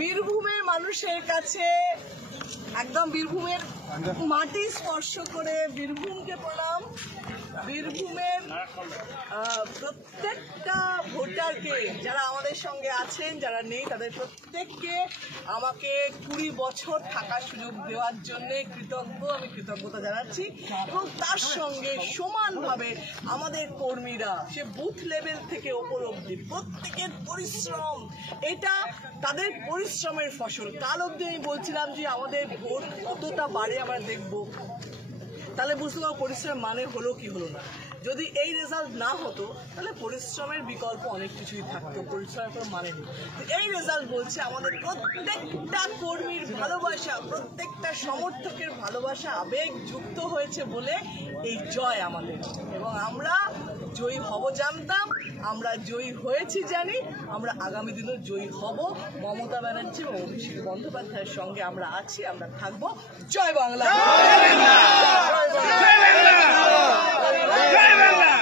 বীরভূমের মানুষের কাছে একদম বীরভূমের মাটি স্পর্শ করে বীরভূমকে প্রণাম। বীরভূমের প্রত্যেকটা ভোটারকে, যারা আমাদের সঙ্গে আছেন যারা নেই, তাদের প্রত্যেককে আমাকে 20 বছর থাকার সুযোগ দেওয়ার জন্য আমি কৃতজ্ঞতা জানাচ্ছি। এবং তার সঙ্গে সমানভাবে আমাদের কর্মীরা, সে বুথ লেভেল থেকে ওপর অব্দি, প্রত্যেকের পরিশ্রম, এটা তাদের পরিশ্রমের ফসল। কাল অব্দি আমি বলছিলাম যে আমাদের ভোট কতটা বাড়ে আমরা দেখবো, তাহলে বুঝতে পারবো পরিশ্রম মানে হলো কি হলো না। যদি এই রেজাল্ট না হতো তাহলে পরিশ্রমের বিকল্প অনেক কিছুই থাকতো, পরিশ্রমের কোনো মানে নেই। এই রেজাল্ট বলছে আমাদের প্রত্যেকটা কর্মীর ভালোবাসা, প্রত্যেকটা সমর্থকের ভালোবাসা, আবেগ যুক্ত হয়েছে বলে এই জয় আমাদের। এবং আমরা জয়ী হব জানতাম, আমরা জয়ী হয়েছি জানি, আমরা আগামী দিনেও জয়ী হব। মমতা ব্যানার্জি এবং অভিষেক বন্দ্যোপাধ্যায়ের সঙ্গে আমরা আছি, আমরা থাকবো। জয় বাংলা।